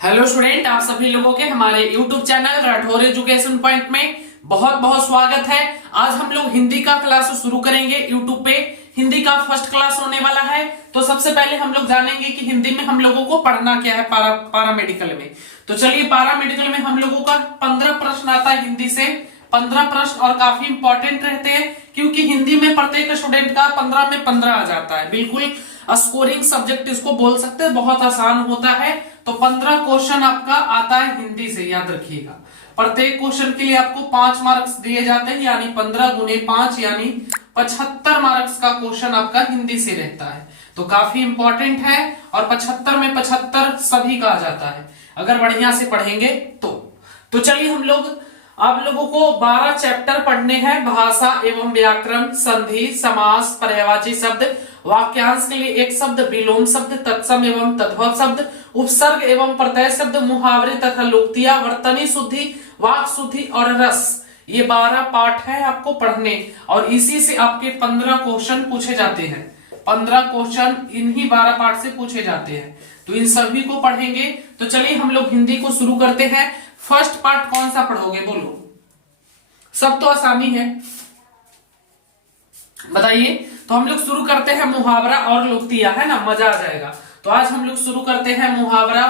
Hello student, आप सभी लोगों के हमारे YouTube channel Rathore education point में बहुत बहुत स्वागत है। आज हम लोग हिंदी का क्लास शुरू करेंगे। YouTube पे हिंदी का फर्स्ट क्लास होने वाला है। तो सबसे पहले हम लोग जानेंगे कि हिंदी में हम लोगों को पढ़ना क्या है पारा मेडिकल में। तो चलिए, पारा मेडिकल में हम लोगों का 15 प्रश्न आता है हिंदी से। 15 प्रश्न और काफी इंपॉर्टेंट रहते हैं, क्योंकि हिंदी में प्रत्येक स्टूडेंट का 15 में 15 आ जाता है। बिल्कुल स्कोरिंग सब्जेक्ट इसको बोल सकते हैं, बहुत आसान होता है। तो 15 क्वेश्चन आपका आता है हिंदी से, याद रखिएगा। प्रत्येक क्वेश्चन के लिए आपको 5 मार्क्स दिए जाते हैं, यानी 15 गुने 5 यानी 75 मार्क्स का क्वेश्चन आपका हिंदी से रहता है। तो काफी इंपॉर्टेंट है, और 75 में 75 सभी का आ जाता है अगर बढ़िया से पढ़ेंगे तो चलिए, हम लोग आप लोगों को 12 चैप्टर पढ़ने हैं। भाषा एवं व्याकरण, संधि, समास, पर्यायवाची शब्द, वाक्यांश के लिए एक शब्द, विलोम शब्द, तत्सम एवं तद्भव शब्द, उपसर्ग एवं प्रत्यय शब्द, मुहावरे तथा लोकोक्तियां, वर्तनी शुद्धि, वाक शुद्धि और रस। ये 12 पाठ है आपको पढ़ने, और इसी से आपके 15 क्वेश्चन पूछे जाते हैं। 15 क्वेश्चन इन्हीं 12 पाठ से पूछे जाते हैं। तो इन सभी को पढ़ेंगे। तो चलिए, हम लोग हिंदी को शुरू करते हैं। फर्स्ट पार्ट कौन सा पढ़ोगे, बोलो? सब तो आसानी है, बताइए। तो हम लोग शुरू करते हैं मुहावरा और लोकोक्तियां, है ना, मजा आ जाएगा। तो आज हम लोग शुरू करते हैं मुहावरा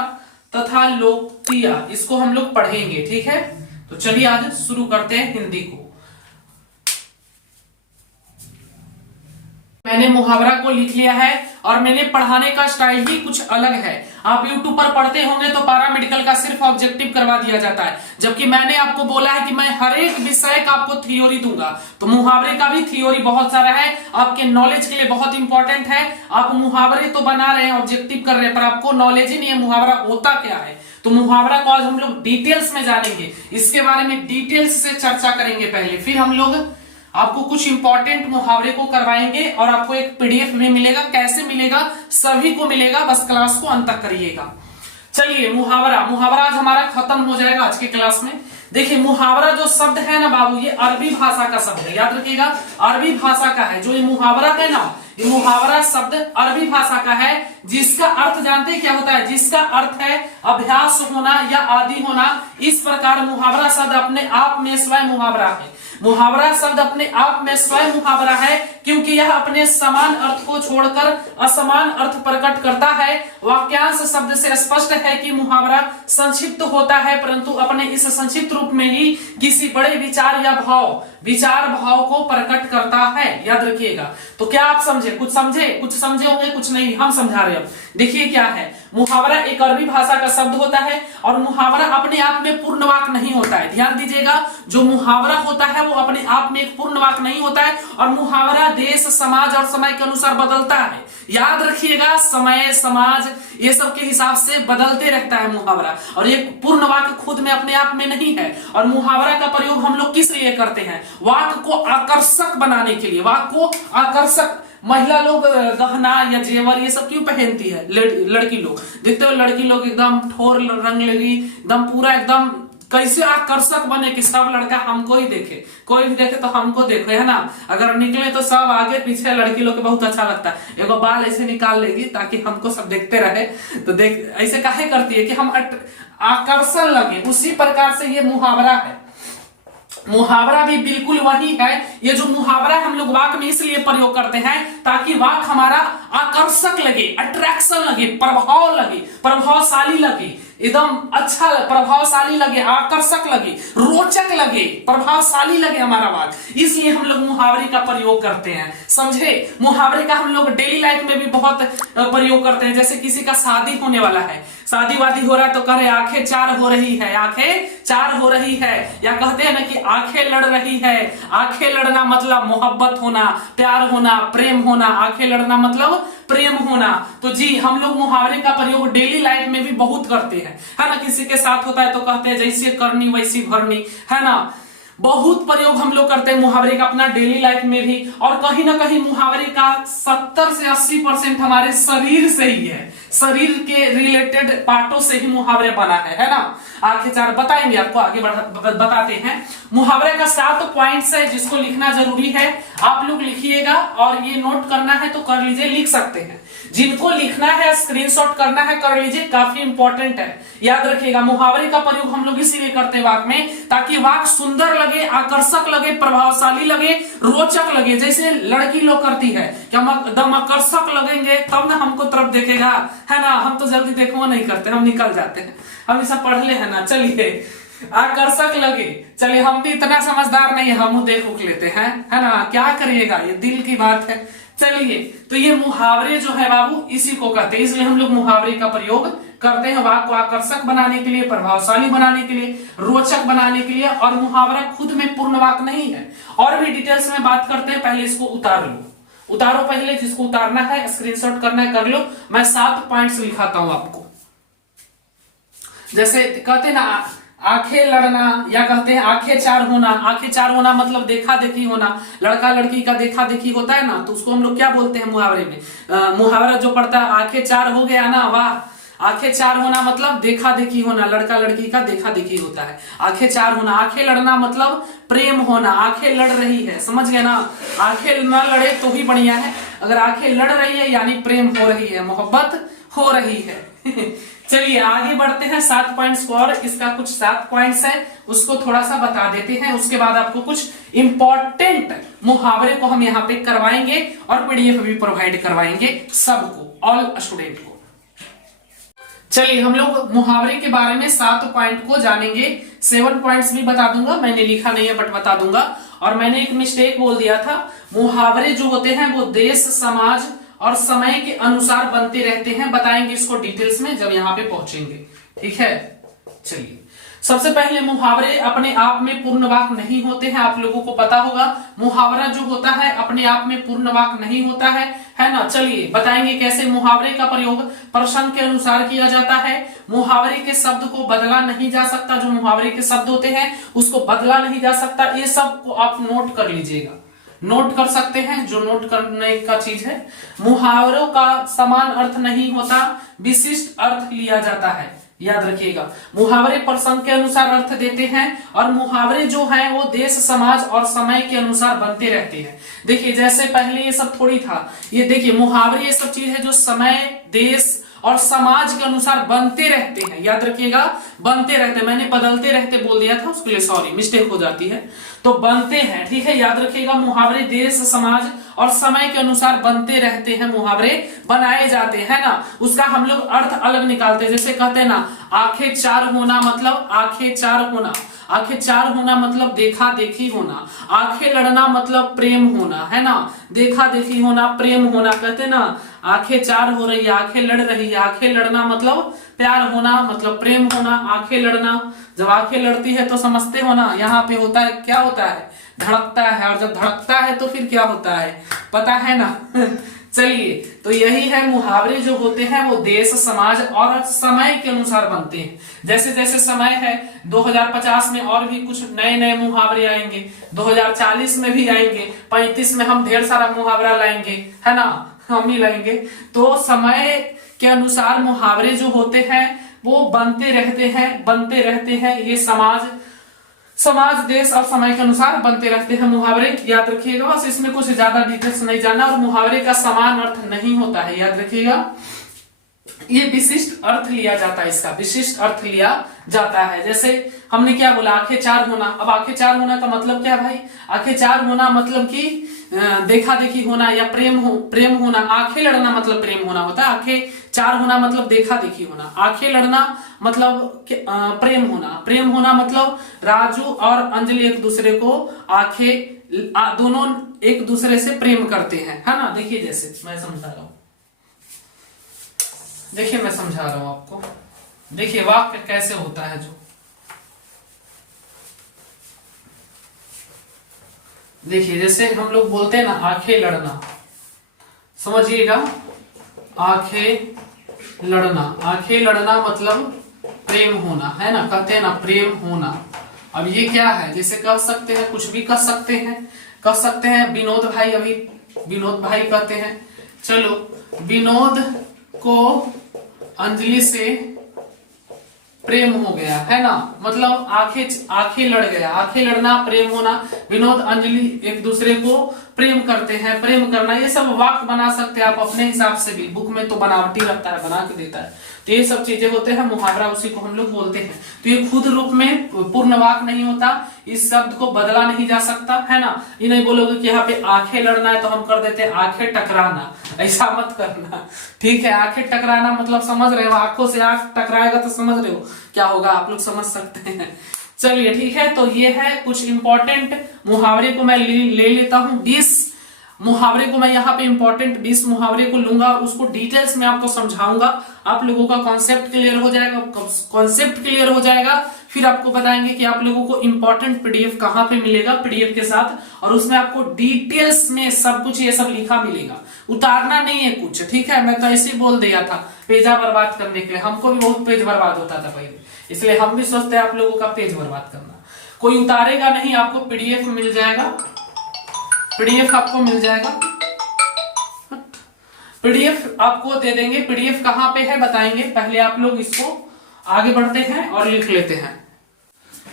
तथा लोकोक्तियां, इसको हम लोग पढ़ेंगे, ठीक है। तो चलिए, आज शुरू करते हैं हिंदी को। मैंने मुहावरा को लिख लिया है, और मैंने पढ़ाने का स्टाइल ही कुछ अलग है। आप YouTube पर पढ़ते होंगे तो पारा मेडिकल का सिर्फ ऑब्जेक्टिव करवा दिया जाता है, जबकि मैंने आपको बोला है कि मैं हर एक विषय का आपको थ्योरी दूंगा। तो मुहावरे का भी थ्योरी बहुत सारा है, आपके नॉलेज के लिए बहुत इंपॉर्टेंट है। आप मुहावरे तो बना रहे हैं, ऑब्जेक्टिव कर रहे हैं, पर आपको नॉलेज ही नहीं है मुहावरा होता क्या है। तो मुहावरा को आज हम लोग डिटेल्स में जानेंगे, इसके बारे में डिटेल्स से चर्चा करेंगे पहले, फिर हम लोग आपको कुछ इंपॉर्टेंट मुहावरे को करवाएंगे, और आपको एक पीडीएफ भी मिलेगा। कैसे मिलेगा? सभी को मिलेगा, बस क्लास को अंत तक करिएगा। चलिए, मुहावरा आज हमारा खत्म हो जाएगा आज के क्लास में। देखिए, मुहावरा जो शब्द है ना बाबू, ये अरबी भाषा का शब्द है, याद रखिएगा। अरबी भाषा का है जो ये मुहावरा है ना, ये मुहावरा शब्द अरबी भाषा का है, जिसका अर्थ जानते हैं क्या होता है? जिसका अर्थ है अभ्यास होना या आदि होना। इस प्रकार मुहावरा शब्द अपने आप में स्वयं मुहावरा है। मुहावरा शब्द अपने आप में स्वयं मुहावरा है, क्योंकि यह अपने समान अर्थ को छोड़कर असमान अर्थ प्रकट करता है। वाक्यांश शब्द से स्पष्ट है कि मुहावरा संक्षिप्त होता है, परंतु अपने इस संक्षिप्त रूप में ही किसी बड़े विचार या भाव को प्रकट करता है, याद रखिएगा। तो क्या आप समझे? कुछ समझे होंगे, कुछ नहीं, हम समझा रहे हैं। देखिए क्या है, मुहावरा एक अरबी भाषा का शब्द होता है, और मुहावरा अपने आप में पूर्ण वाक्य नहीं होता है। ध्यान दीजिएगा, जो मुहावरा होता है वो अपने आप में एक पूर्ण वाक्य नहीं होता है, और मुहावरा देश, समाज और समय के अनुसार बदलता है। याद रखिएगा, समय, समाज, ये सब के हिसाब से बदलते रहता है मुहावरा, और ये पूर्ण वाक्य खुद में अपने आप में नहीं है। और मुहावरा का प्रयोग हम लोग किस लिए करते हैं? वाक्य को आकर्षक बनाने के लिए। वाक्य को आकर्षक, महिला लोग गहना या जेवर ये सब क्यों पहनती है? लड़की लोग देखते हो, लड़की लोग एकदम ठोर रंग लगी, एकदम पूरा एकदम कैसे आकर्षक बने कि सब लड़का हमको ही देखे, कोई भी देखे तो हमको देखे, है ना। अगर निकले तो सब आगे पीछे, लड़की लोग के बहुत अच्छा लगता है। एगो बाल ऐसे निकाल लेगी ताकि हमको सब देखते रहे। तो देख ऐसे काहे करती है कि हम आकर्षण लगे। उसी प्रकार से ये मुहावरा है। मुहावरा भी बिल्कुल वही है। ये जो मुहावरा हम लोग वाक्य में इसलिए प्रयोग करते हैं ताकि वाक्य हमारा आकर्षक लगे, अट्रैक्शन लगे, प्रभाव लगे, प्रभावशाली लगे, एकदम अच्छा, प्रभावशाली लगे, आकर्षक लगे, रोचक लगे, प्रभावशाली लगे हमारा वाक्य। इसलिए हम लोग मुहावरे का प्रयोग करते हैं, समझे। मुहावरे का हम लोग डेली लाइफ में भी बहुत प्रयोग करते हैं। जैसे किसी का शादी होने वाला है, शादी वादी हो रहा है, तो कह रहे आंखें चार हो रही है, आंखें चार हो रही है। या कहते हैं ना कि आंखें लड़ रही है। आंखें लड़ना मतलब मोहब्बत होना, प्यार होना, प्रेम होना। आंखें लड़ना मतलब प्रेम होना। तो जी, हम लोग मुहावरे का प्रयोग डेली लाइफ में भी बहुत करते हैं, है ना। किसी के साथ होता है तो कहते हैं जैसे करनी वैसी भरनी, है ना। बहुत प्रयोग हम लोग करते हैं मुहावरे का अपना डेली लाइफ में भी, और कहीं ना कहीं मुहावरे का 70 से 80% हमारे शरीर से ही है, शरीर के रिलेटेड पार्टों से ही मुहावरे बना है ना। आखिर चार बताएंगे आपको, आगे बताते हैं। मुहावरे का 7 पॉइंट्स है जिसको लिखना जरूरी है, आप लोग लिखिएगा, और ये नोट करना है तो कर लीजिए, लिख सकते हैं। जिनको लिखना है स्क्रीनशॉट करना है कर लीजिए, काफी इंपॉर्टेंट है। याद रखिएगा मुहावरे का प्रयोग हम लोग इसीलिए करते हैं वाक्य में, ताकि वाक्य सुंदर लगे, आकर्षक लगे, प्रभावशाली लगे, रोचक लगे। जैसे लड़की लोग करती है कि हम एकदम आकर्षक लगेंगे तब ना हमको तरफ देखेगा, है ना। हम तो जल्दी देखो नहीं करते, हम निकल जाते हैं, हम सब पढ़ ले है ना। चलिए आकर्षक लगे, चलिए हम भी इतना समझदार नहीं है, हम देख उख लेते हैं, है ना। क्या करिएगा, ये दिल की बात है। चलिए तो ये मुहावरे जो है बाबू इसी को कहते हैं, इसलिए हम लोग मुहावरे का प्रयोग करते हैं वाक्य को आकर्षक बनाने के लिए, प्रभावशाली बनाने के लिए, रोचक बनाने के लिए। और मुहावरा खुद में पूर्ण वाक्य नहीं है, और भी डिटेल्स में बात करते हैं। पहले इसको उतार लो, उतारो पहले, जिसको उतारना है स्क्रीनशॉट करना है कर लो। मैं 7 पॉइंट्स लिखाता हूं आपको। जैसे कहते ना आंखें लड़ना, या कहते हैं आंखें चार होना। आंखें चार होना मतलब देखा देखी होना, लड़का लड़की का देखा देखी होता है ना, तो उसको हम लोग क्या बोलते हैं मुहावरे में। मुहावरा जो पड़ता है आंखें चार हो गया ना, वाह। आंखें चार होना मतलब देखा देखी होना, लड़का लड़की का देखा देखी होता है। आंखें चार होना। आंखें लड़ना मतलब प्रेम होना, आंखें लड़ रही है, समझ गए ना। आंखें न लड़े तो ही बढ़िया है, अगर आंखें लड़ रही है यानी प्रेम हो रही है, मोहब्बत हो रही है। चलिए आगे बढ़ते हैं 7 पॉइंट्स को, और इसका कुछ 7 पॉइंट्स है उसको थोड़ा सा बता देते हैं। उसके बाद आपको कुछ इंपॉर्टेंट मुहावरे को हम यहाँ पे करवाएंगे, और पीडीएफ भी प्रोवाइड करवाएंगे सबको, ऑल स्टूडेंट को। चलिए हम लोग मुहावरे के बारे में 7 पॉइंट को जानेंगे। 7 पॉइंट्स भी बता दूंगा, मैंने लिखा नहीं है बट बता दूंगा। और मैंने एक मिस्टेक बोल दिया था, मुहावरे जो होते हैं वो देश, समाज और समय के अनुसार बनते रहते हैं। बताएंगे इसको डिटेल्स में जब यहाँ पे पहुंचेंगे, ठीक है। चलिए सबसे पहले मुहावरे अपने आप में पूर्ण वाक्य नहीं होते हैं, आप लोगों को पता होगा। मुहावरा जो होता है अपने आप में पूर्ण वाक्य नहीं होता है ना। चलिए बताएंगे कैसे। मुहावरे का प्रयोग प्रसंग के अनुसार किया जाता है। मुहावरे के शब्द को बदला नहीं जा सकता, जो मुहावरे के शब्द होते हैं उसको बदला नहीं जा सकता। ये सब को आप नोट कर लीजिएगा, नोट कर सकते हैं, जो नोट करने का चीज है। मुहावरों का समान अर्थ नहीं होता, विशिष्ट अर्थ लिया जाता है, याद रखिएगा। मुहावरे प्रसंग के अनुसार अर्थ देते हैं, और मुहावरे जो हैं वो देश, समाज और समय के अनुसार बनते रहते हैं। देखिए जैसे पहले ये सब थोड़ी था, ये देखिए मुहावरे ये सब चीज है जो समय, देश और समाज के अनुसार बनते रहते हैं, याद रखिएगा। बनते रहते, मैंने बदलते रहते बोल दिया था, उसके लिए सॉरी, मिस्टेक हो जाती है। तो बनते हैं, ठीक है, याद रखिएगा। मुहावरे देश, समाज और समय के अनुसार बनते रहते हैं, मुहावरे बनाए जाते हैं ना। उसका हम लोग अर्थ अलग निकालते हैं। जैसे कहते हैं ना आंखें चार होना मतलब आंखें चार होना, आंखें चार होना मतलब देखा देखी होना। आंखें लड़ना मतलब प्रेम होना, है ना। देखा देखी होना, प्रेम होना। कहते ना आंखें चार हो रही है, आंखें लड़ रही है। आंखें लड़ना मतलब प्यार होना, मतलब प्रेम होना। आंखें लड़ना, जब आंखें लड़ती है तो समझते हो ना, यहाँ पे होता है, क्या होता है, धड़कता है। और जब धड़कता है तो फिर क्या होता है, पता है ना। चलिए तो यही है, मुहावरे जो होते हैं वो देश, समाज और समय के अनुसार बनते हैं। जैसे जैसे समय है, 2050 में और भी कुछ नए नए मुहावरे आएंगे, 2040 में भी आएंगे, 35 में हम ढेर सारा मुहावरा लाएंगे, है ना, हम ही लाएंगे। तो समय के अनुसार मुहावरे जो होते हैं वो बनते रहते हैं, बनते रहते हैं। ये समाज, देश और समय के अनुसार बनते रहते हैं मुहावरे, याद रखिएगा। बस इसमें कुछ ज्यादा डिटेल्स नहीं जानना। और मुहावरे का समान अर्थ नहीं होता है, याद रखिएगा। ये विशिष्ट अर्थ लिया जाता है, इसका विशिष्ट अर्थ लिया जाता है। जैसे हमने क्या बोला, आंखें चार होना। अब आंखें चार होना का मतलब क्या भाई, आंखें चार होना मतलब कि देखा देखी होना या प्रेम होना। आंखें लड़ना मतलब प्रेम होना होता है, आंखें चार होना मतलब देखा देखी होना। आंखें लड़ना मतलब प्रेम होना। प्रेम होना मतलब राजू और अंजलि एक दूसरे को आंखें, दोनों एक दूसरे से प्रेम करते हैं, है ना। देखिए जैसे मैं समझा रहा हूं, देखिए मैं समझा रहा हूं आपको। देखिए वाक्य कैसे होता है, जो देखिए जैसे हम लोग बोलते हैं ना आंखें लड़ना, समझिएगा। आंखें लड़ना, आंखें लड़ना मतलब प्रेम होना, है ना। कहते हैं ना प्रेम होना, अब ये क्या है, जैसे कह सकते हैं, कुछ भी कह सकते हैं विनोद भाई, अभी विनोद भाई कहते हैं। चलो, विनोद को अंजलि से प्रेम हो गया, है ना, मतलब आंखें लड़ गया, आंखें लड़ना, प्रेम होना। विनोद अंजलि एक दूसरे को प्रेम करते हैं, प्रेम करना, ये सब वाक्य बना सकते हैं आप अपने हिसाब से भी। बुक में तो बनावटी रहता है, बना के देता है, तो ये सब चीजें होते हैं, मुहावरा उसी को हम लोग बोलते हैं। तो ये खुद रूप में पूर्ण वाक्य नहीं होता, इस शब्द को बदला नहीं जा सकता, है ना। ये नहीं बोलोगे कि यहाँ पे आंखें लड़ना है तो हम कर देते हैं आंखें टकराना, ऐसा मत करना, ठीक है। आंखें टकराना मतलब समझ रहे हो, आंखों से आंख टकराएगा तो समझ रहे हो क्या होगा, आप लोग समझ सकते हैं। चलिए ठीक है, तो ये है कुछ इंपॉर्टेंट मुहावरे को मैं ले लेता हूं। 20 मुहावरे को मैं यहाँ पे इंपॉर्टेंट 20 मुहावरे को लूंगा और उसको डिटेल्स में आपको समझाऊंगा। आप लोगों का कॉन्सेप्ट क्लियर हो जाएगा, फिर आपको बताएंगे कि आप लोगों को इंपॉर्टेंट पीडीएफ कहाँ पे मिलेगा, पीडीएफ के साथ, और उसमें आपको डिटेल्स में सब कुछ ये सब लिखा मिलेगा, उतारना नहीं है कुछ, ठीक है। मैं तो ऐसे ही बोल दिया था पेजा बर्बाद करने के लिए, हमको भी बहुत पेज बर्बाद होता था पहले, इसलिए हम भी सोचते हैं आप लोगों का पेज बर्बाद करना। कोई उतारेगा नहीं, आपको पीडीएफ मिल जाएगा, पीडीएफ आपको मिल जाएगा, पीडीएफ आपको दे देंगे। पीडीएफ कहां पे है बताएंगे, पहले आप लोग इसको आगे बढ़ते हैं और लिख लेते हैं।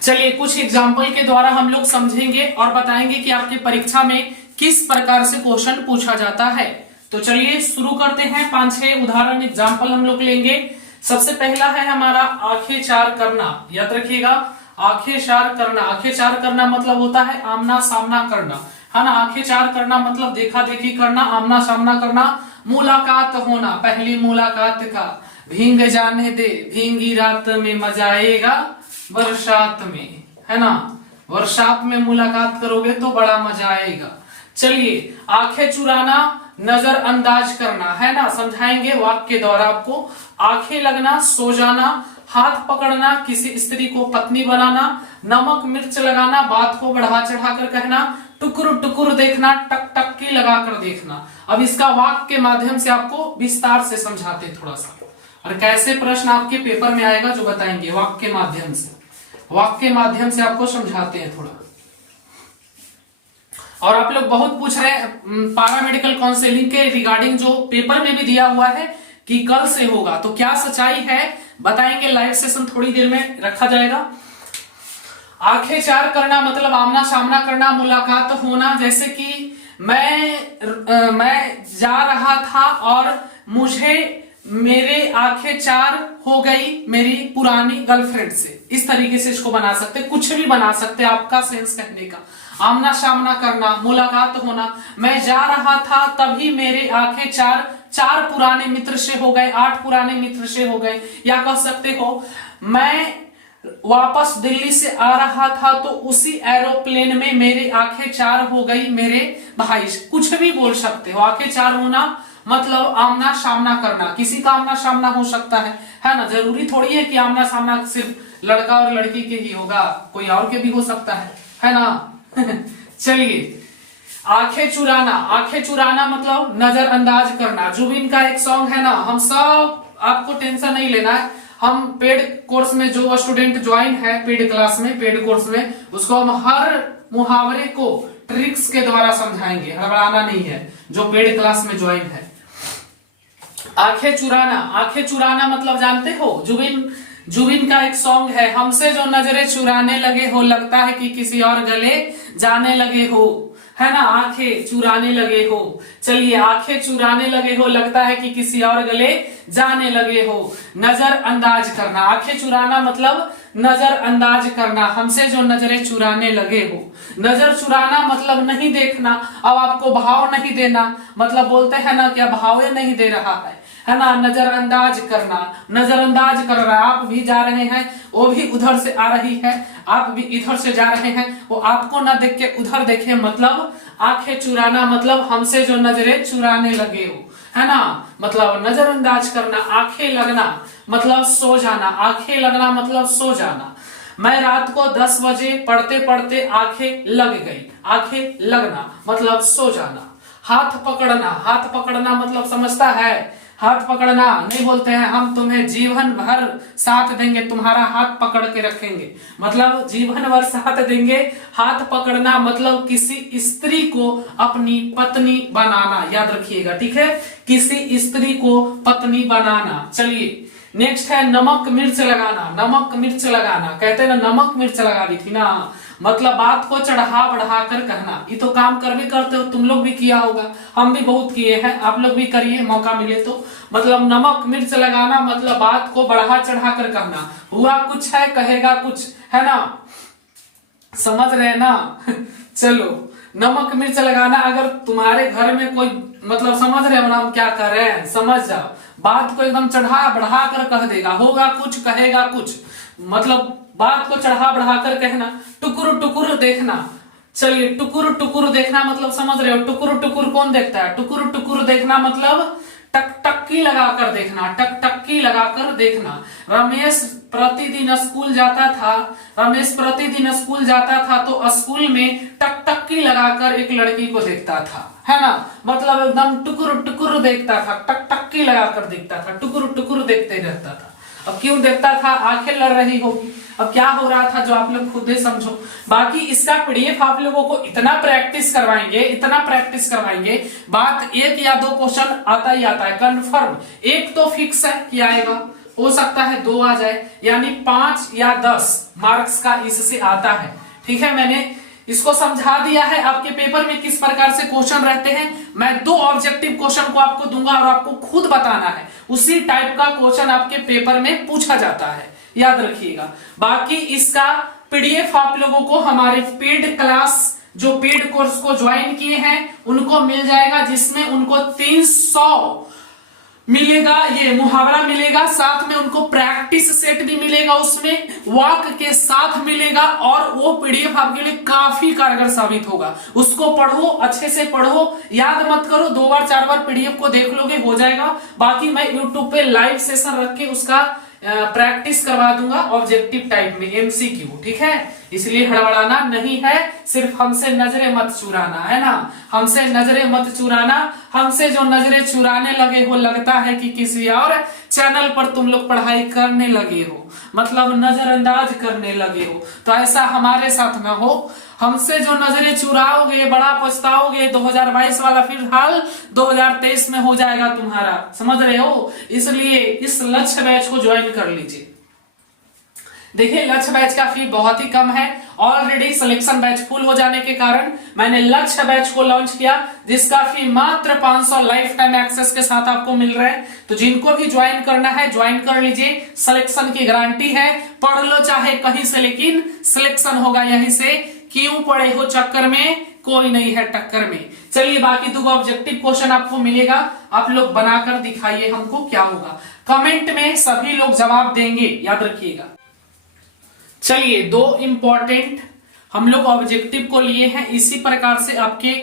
चलिए, कुछ एग्जाम्पल के द्वारा हम लोग समझेंगे और बताएंगे कि आपकी परीक्षा में किस प्रकार से क्वेश्चन पूछा जाता है। तो चलिए शुरू करते हैं, 5-6 उदाहरण एग्जाम्पल हम लोग लेंगे। सबसे पहला है हमारा आंखें चार करना, याद रखिएगा, आंखें चार करना। आंखें चार करना मतलब होता है आमना सामना करना, है ना। आंखें चार करना मतलब देखा देखी करना, आमना सामना करना। मुलाकात होना, पहली मुलाकात का, भींग जाने दे, भींगी रात में मजा आएगा बरसात में, है ना, बरसात में मुलाकात करोगे तो बड़ा मजा आएगा। चलिए, आंखें चुराना, नजरअंदाज करना, है ना, समझाएंगे वाक्य के द्वारा आपको। आंखें लगना, सो जाना, हाथ पकड़ना, किसी स्त्री को पत्नी बनाना, नमक मिर्च लगाना, बात को बढ़ा चढ़ाकर कहना, टुकुर टुकुर देखना, टक टक की लगाकर देखना। अब इसका वाक्य के माध्यम से आपको विस्तार से समझाते थोड़ा सा, और कैसे प्रश्न आपके पेपर में आएगा जो बताएंगे वाक्य के माध्यम से, वाक्य के माध्यम से आपको समझाते हैं थोड़ा। और आप लोग बहुत पूछ रहे हैं पैरामेडिकल काउंसलिंग के रिगार्डिंग, जो पेपर में भी दिया हुआ है कि कल से होगा, तो क्या सच्चाई है बताएंगे। लाइव सेशन थोड़ी देर में रखा जाएगा। आंखें चार करना मतलब आमना सामना करना, मुलाकात होना, जैसे कि मैं जा रहा था और मुझे मेरे आंखें चार हो गई मेरी पुरानी गर्लफ्रेंड से, इस तरीके से इसको बना सकते, कुछ भी बना सकते, आपका सेंस कहने का। आमना सामना करना, मुलाकात होना, मैं जा रहा था तभी मेरे आंखें चार पुराने मित्र से हो गए, 8 पुराने मित्र से हो गए। या कह सकते हो, मैं वापस दिल्ली से आ रहा था तो उसी एरोप्लेन में मेरी आंखें चार हो गई मेरे भाई से, कुछ भी बोल सकते हो। आंखें चार होना मतलब आमना सामना करना, किसी का आमना सामना हो सकता है ना, जरूरी थोड़ी है कि आमना सामना सिर्फ लड़का और लड़की के ही होगा, कोई और के भी हो सकता है ना। चलिए, आंखें चुराना, आंखें चुराना मतलब नजरअंदाज करना। जुबिन का एक सॉन्ग है ना, हम सब, आपको टेंशन नहीं लेना है, हम पेड कोर्स में जो स्टूडेंट ज्वाइन है पेड क्लास में, पेड कोर्स में, उसको हम हर मुहावरे को ट्रिक्स के द्वारा समझाएंगे, हड़बड़ाना नहीं है, जो पेड क्लास में ज्वाइन है। आंखें चुराना, आंखें चुराना मतलब जानते हो, जुबिन का एक सॉन्ग है, हमसे जो नजरें चुराने लगे हो लगता है कि किसी और गले जाने लगे हो, है ना, आंखें चुराने लगे हो। चलिए, आंखें चुराने लगे हो लगता है कि किसी और गले जाने लगे हो। नजरअंदाज करना, आंखें चुराना मतलब नजरअंदाज करना, हमसे जो नजरें चुराने लगे हो। नजर चुराना मतलब नहीं देखना, अब आपको भाव नहीं देना, मतलब बोलते हैं ना क्या भाव नहीं दे रहा है ना। नजरअंदाज करना, नजरअंदाज कर रहा है, आप भी जा रहे हैं, वो भी उधर से आ रही है, आप भी इधर से जा रहे हैं, वो आपको ना देख के उधर देखे, मतलब आंखें चुराना मतलब हमसे जो नजरें चुराने लगे हो, है ना, मतलब नजरअंदाज करना। आंखें लगना मतलब सो जाना, आंखें लगना मतलब सो जाना। मैं रात को 10 बजे पढ़ते पढ़ते आंखें लग गई, आंखें लगना मतलब सो जाना। हाथ पकड़ना, हाथ पकड़ना मतलब समझता है, हाथ पकड़ना नहीं बोलते हैं, हम तुम्हें जीवन भर साथ देंगे, तुम्हारा हाथ पकड़ के रखेंगे, मतलब जीवन भर साथ देंगे। हाथ पकड़ना मतलब किसी स्त्री को अपनी पत्नी बनाना, याद रखिएगा, ठीक है, किसी स्त्री को पत्नी बनाना। चलिए नेक्स्ट है नमक मिर्च लगाना। नमक मिर्च लगाना, कहते हैं ना नमक मिर्च लगा दी थी ना, मतलब बात को चढ़ा बढ़ा कर कहना। ये तो काम कर भी करते हो, तुम लोग भी किया होगा, हम भी बहुत किए हैं, आप लोग भी करिए मौका मिले तो। मतलब नमक मिर्च लगाना मतलब बात को बढ़ा चढ़ा कर कहना, हुआ कुछ है कहेगा कुछ, है ना, समझ रहे ना। चलो नमक मिर्च लगाना, अगर तुम्हारे घर में कोई, मतलब समझ रहे हो ना हम क्या कर रहे हैं, समझ जाओ, बात को एकदम चढ़ा बढ़ा कर कह देगा, होगा कुछ कहेगा कुछ, मतलब बात को चढ़ा बढ़ा कर कहना। टुकुर टुकुर देखना, चलिए टुकुर टुकुर देखना मतलब समझ रहे हो, टुकुर टुकुर कौन देखता है, टुकुर टुकुर देखना मतलब टक टक्की लगाकर देखना, टक टक्की लगाकर देखना। रमेश प्रतिदिन स्कूल जाता था, रमेश प्रतिदिन स्कूल जाता था तो स्कूल में टक टक्की लगाकर एक लड़की को देखता था, है ना, मतलब एकदम टुकुर टुकुर देखता था, टक टक्की लगाकर देखता था, टुकुर टुकुर देखते रहता था। अब क्यों देखता था, आंखें लड़ रही होगी, अब क्या हो रहा था जो आप लोग खुद ही समझो। बाकी इसका पीडीएफ आप लोगों को इतना प्रैक्टिस करवाएंगे, इतना प्रैक्टिस करवाएंगे, बात एक या दो क्वेश्चन आता ही आता है कंफर्म, एक तो फिक्स है कि आएगा, हो सकता है 2 आ जाए, यानी 5 या 10 मार्क्स का इससे आता है, ठीक है। मैंने इसको समझा दिया है, आपके पेपर में किस प्रकार से क्वेश्चन रहते हैं। मैं 2 ऑब्जेक्टिव क्वेश्चन को आपको दूंगा और आपको खुद बताना है, उसी टाइप का क्वेश्चन आपके पेपर में पूछा जाता है, याद रखिएगा। बाकी इसका पीडीएफ आप लोगों को हमारे पेड क्लास, जो पेड कोर्स को ज्वाइन किए हैं उनको मिल जाएगा, जिसमें उनको 300 मिलेगा, ये मुहावरा मिलेगा, साथ में उनको प्रैक्टिस सेट भी मिलेगा, उसमें वाक के साथ मिलेगा, और वो पीडीएफ आपके लिए काफी कारगर साबित होगा। उसको पढ़ो, अच्छे से पढ़ो, याद मत करो, 2 बार 4 बार पीडीएफ को देख लोगे हो जाएगा। बाकी मैं यूट्यूब पे लाइव सेशन रख के उसका प्रैक्टिस करवा दूंगा ऑब्जेक्टिव टाइप में, एमसीक्यू, ठीक है। इसलिए हड़बड़ाना नहीं है, सिर्फ हमसे नजरें मत चुराना, है ना, हमसे नजरें मत चुराना। हमसे जो नजरें चुराने लगे हो, लगता है कि किसी और चैनल पर तुम लोग पढ़ाई करने लगे हो, मतलब नजरअंदाज करने लगे हो, तो ऐसा हमारे साथ न हो। हमसे जो नजरें चुराओगे बड़ा पछताओगे, 2022 वाला फिलहाल 2023 में हो जाएगा तुम्हारा, समझ रहे हो। इसलिए इस लक्ष्य बैच को ज्वाइन कर लीजिए। देखिए लक्ष्य बैच का फी बहुत ही कम है, ऑलरेडी सिलेक्शन बैच फुल हो जाने के कारण मैंने लक्ष्य बैच को लॉन्च किया, जिसका फी मात्र 500 लाइफ टाइम एक्सेस के साथ आपको मिल रहा है। तो जिनको भी ज्वाइन करना है ज्वाइन कर लीजिए, सिलेक्शन की गारंटी है, पढ़ लो चाहे कहीं से, लेकिन सिलेक्शन होगा यहीं से। क्यों पढ़े हो चक्कर में, कोई नहीं है टक्कर में। चलिए बाकी 2 ऑब्जेक्टिव क्वेश्चन आपको मिलेगा, आप लोग बनाकर दिखाइए हमको क्या होगा। कमेंट में सभी लोग जवाब देंगे, याद रखिएगा। चलिए 2 इंपॉर्टेंट हम लोग ऑब्जेक्टिव को लिए हैं, इसी प्रकार से आपके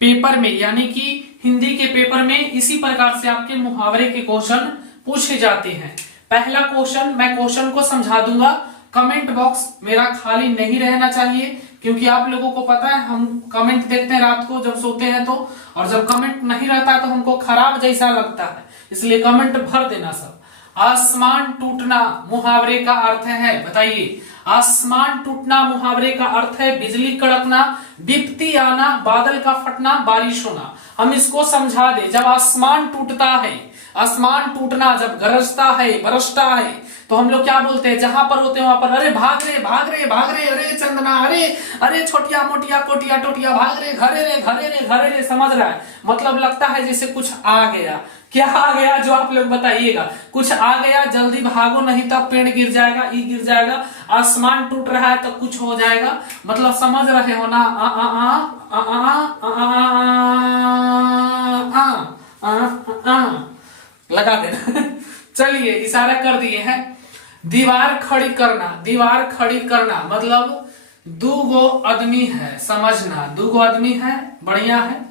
पेपर में, यानी कि हिंदी के पेपर में इसी प्रकार से आपके मुहावरे के क्वेश्चन पूछे जाते हैं। पहला क्वेश्चन, मैं क्वेश्चन को समझा दूंगा, कमेंट बॉक्स मेरा खाली नहीं रहना चाहिए, क्योंकि आप लोगों को पता है हम कमेंट देखते हैं रात को जब सोते हैं तो, और जब कमेंट नहीं रहता तो हमको खराब जैसा लगता है, इसलिए कमेंट भर देना सब। आसमान टूटना मुहावरे का अर्थ है, बताइए। आसमान टूटना मुहावरे का अर्थ है बिजली कड़कना, विपत्ति आना, बादल का फटना, बारिश होना। हम इसको समझा दे, जब आसमान टूटता है, आसमान टूटना जब गरजता है, बरसता है, तो हम लोग क्या बोलते हैं, जहां पर होते हैं वहां पर, अरे भाग रे भाग रे भाग रे, अरे चंदना, अरे अरे छोटिया मोटिया कोटिया टोटिया, भाग रे घरे रे घरे रे घरे रे, समझ रहा है, मतलब लगता है जैसे कुछ आ गया। क्या आ गया जो आप लोग बताइएगा, कुछ आ गया, जल्दी भागो नहीं तो पेड़ गिर जाएगा, ई गिर जाएगा, आसमान टूट रहा है तो कुछ हो जाएगा, मतलब समझ रहे हो ना। आ आ आ आ आ आ आ आ लगा देना। चलिए इशारा कर दिए हैं। दीवार खड़ी करना, दीवार खड़ी करना मतलब 2 आदमी है, समझना, 2 आदमी है, बढ़िया है,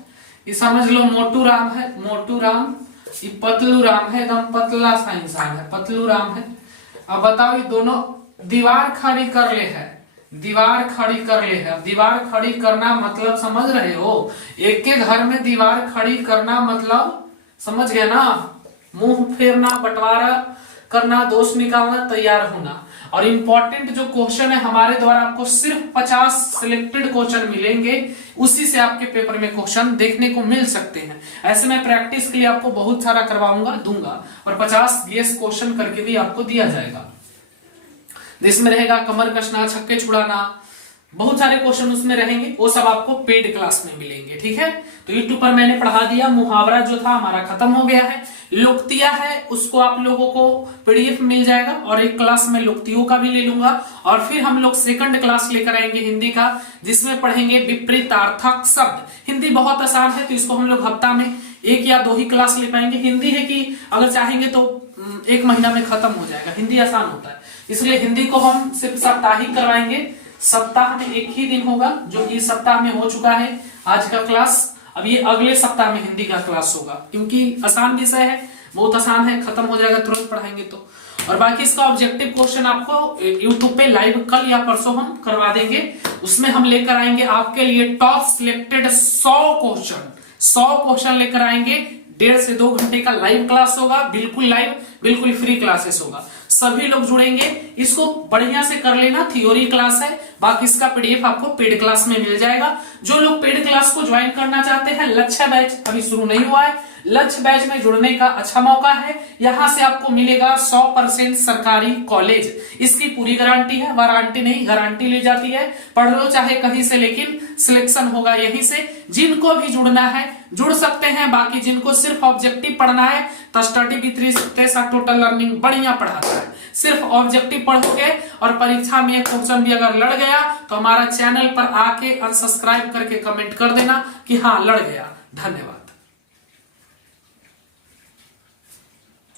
ये समझ लो। मोटू राम है, मोटू राम, ये पतलू राम है, एकदम पतला सा इंसान है, पतलू राम है। अब बताओ ये दोनों दीवार खड़ी कर ले है, दीवार खड़ी कर ले है। दीवार खड़ी करना मतलब समझ रहे हो, एक के घर में दीवार खड़ी करना मतलब समझ गए ना, मुंह फेरना, बंटवारा करना, दोष निकालना, तैयार होना। और इंपॉर्टेंट जो क्वेश्चन है हमारे द्वारा आपको सिर्फ 50 सिलेक्टेड क्वेश्चन मिलेंगे, उसी से आपके पेपर में क्वेश्चन देखने को मिल सकते हैं। ऐसे में प्रैक्टिस के लिए आपको बहुत सारा करवाऊंगा, दूंगा, और 50 गेस क्वेश्चन करके भी आपको दिया जाएगा। जिसमें रहेगा कमर कसना, छक्के छुड़ाना, बहुत सारे क्वेश्चन उसमें रहेंगे, वो सब आपको पेड क्लास में मिलेंगे। ठीक है, तो यूट्यूब पर मैंने पढ़ा दिया। मुहावरा जो था हमारा खत्म हो गया है। लुक्तिया है, उसको आप लोगों को पीडीएफ मिल जाएगा, और एक क्लास में लुक्तियों का भी ले लूंगा। और फिर हम लोग सेकंड क्लास लेकर आएंगे हिंदी का, जिसमें पढ़ेंगे विपरीतार्थक शब्द। हिंदी बहुत आसान है, तो इसको हम लोग हफ्ता में 1 या 2 ही क्लास ले पाएंगे। हिंदी है कि अगर चाहेंगे तो 1 महीना में खत्म हो जाएगा, हिंदी आसान होता है, इसलिए हिंदी को हम सिर्फ साप्ताहिक करवाएंगे। सप्ताह में 1 ही दिन होगा, जो कि सप्ताह में हो चुका है आज का क्लास। अब ये अगले सप्ताह में हिंदी का क्लास होगा, क्योंकि आसान विषय है, बहुत आसान है, खत्म हो जाएगा तुरंत पढ़ाएंगे तो। और बाकी इसका ऑब्जेक्टिव क्वेश्चन आपको यूट्यूब पे लाइव कल या परसों हम करवा देंगे। उसमें हम लेकर आएंगे आपके लिए टॉप सिलेक्टेड 100 क्वेश्चन लेकर आएंगे। 1.5 से 2 घंटे का लाइव क्लास होगा, बिल्कुल लाइव, बिल्कुल फ्री क्लासेस होगा। सभी लोग जुड़ेंगे, इसको बढ़िया से कर लेना। थ्योरी क्लास है, बाकी इसका पीडीएफ आपको पेड क्लास में मिल जाएगा। जो लोग पेड क्लास को ज्वाइन करना चाहते हैं, लक्ष्य बैच अभी शुरू नहीं हुआ है, लक्ष्य बैच में जुड़ने का अच्छा मौका है। यहां से आपको मिलेगा 100% सरकारी कॉलेज, इसकी पूरी गारंटी है, वारंटी नहीं, गारंटी ली जाती है। पढ़ लो चाहे कहीं से, लेकिन सिलेक्शन होगा यहीं से। जिनको भी जुड़ना है जुड़ सकते हैं, बाकी जिनको सिर्फ ऑब्जेक्टिव पढ़ना है तो स्टडी विद टोटल लर्निंग बढ़िया पढ़ाता है। सिर्फ ऑब्जेक्टिव पढ़ोगे और परीक्षा में एक क्वेश्चन भी अगर लड़ गया तो हमारा चैनल पर आके अनसब्सक्राइब करके कमेंट कर देना कि हाँ लड़ गया। धन्यवाद।